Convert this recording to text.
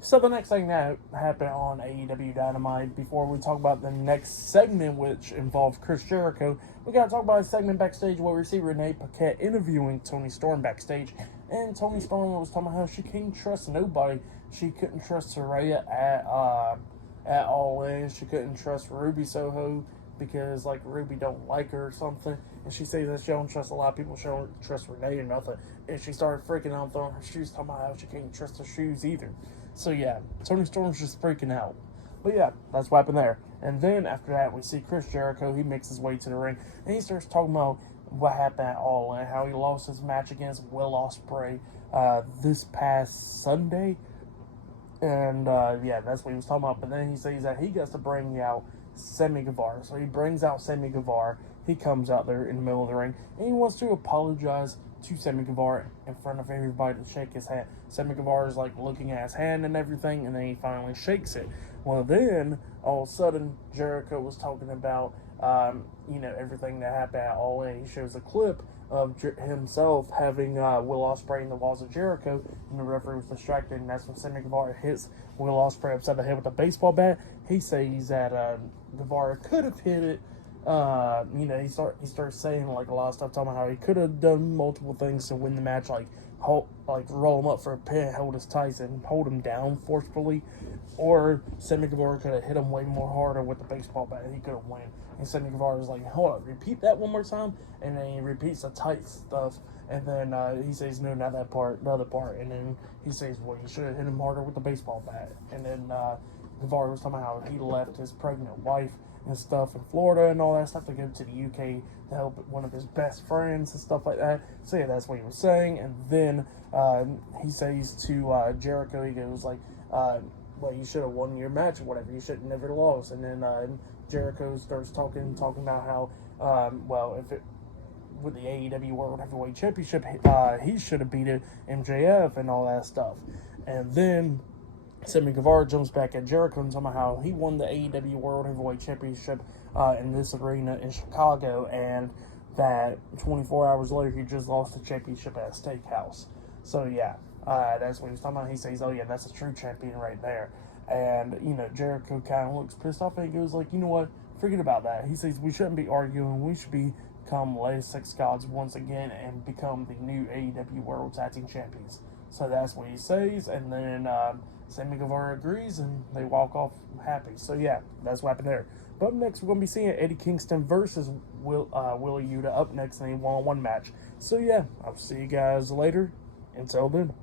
So the next thing that happened on AEW Dynamite, before we talk about the next segment, which involves Chris Jericho, we gotta talk about a segment backstage where we see Renee Paquette interviewing Toni Storm backstage, and Toni Storm was talking about how she can't trust nobody. She couldn't trust Saraya at All In. She couldn't trust Ruby Soho because like Ruby don't like her or something. And she says that she don't trust a lot of people. She don't trust Renee or nothing. And she started freaking out, throwing her shoes, talking about how she can't trust her shoes either. So yeah, Toni Storm's just freaking out. But yeah, that's what happened there. And then after that, we see Chris Jericho. He makes his way to the ring, and he starts talking about what happened at All In, how he lost his match against Will Ospreay this past Sunday. And yeah, that's what he was talking about. But then he says that he gets to bring out Sammy Guevara. So he brings out Sammy Guevara. He comes out there in the middle of the ring, and he wants to apologize to Sammy Guevara in front of everybody to shake his hand. Sammy Guevara is like looking at his hand and everything, and then he finally shakes it. Well, then all of a sudden, Jericho was talking about everything that happened at All In. He shows a clip of himself having Will Ospreay in the walls of Jericho, and the referee was distracted, and that's when Sammy Guevara hits Will Ospreay upside the head with a baseball bat. He says that Guevara could have hit it. He starts saying like a lot of stuff, talking about how he could have done multiple things to win the match, like roll him up for a pin, hold his tights, and hold him down forcefully, or Sammy Guevara could have hit him way more harder with the baseball bat. He could have won. And Sammy Guevara was like, "Hold up, repeat that one more time," and then he repeats the tight stuff, and then he says, "No, not that part, the other part," and then he says, "Well, you should have hit him harder with the baseball bat," and then Guevara was talking about how he left his pregnant wife and stuff in Florida and all that stuff to go to the UK to help one of his best friends and stuff like that. So yeah, that's what he was saying. And then he says to Jericho, he goes like, well, you should have won your match or whatever. You should have never lost. And then Jericho starts talking about how, if it with the AEW World Heavyweight Championship, he should have beat MJF and all that stuff. And then Sammy Guevara jumps back at Jericho and talking about how he won the AEW World Heavyweight Championship in this arena in Chicago, and that 24 hours later he just lost the championship at a steakhouse. So yeah, that's what he was talking about. He says, "Oh yeah, that's a true champion right there." And Jericho kind of looks pissed off, and he goes like, "You know what? Forget about that." He says, "We shouldn't be arguing. We should become Latest Six Gods once again and become the new AEW World Tag Team Champions." So that's what he says, and then Sammy Guevara agrees, and they walk off happy. So yeah, that's what happened there. But up next, we're going to be seeing Eddie Kingston versus Willa Yuta up next in a one-on-one match. So yeah, I'll see you guys later. Until then.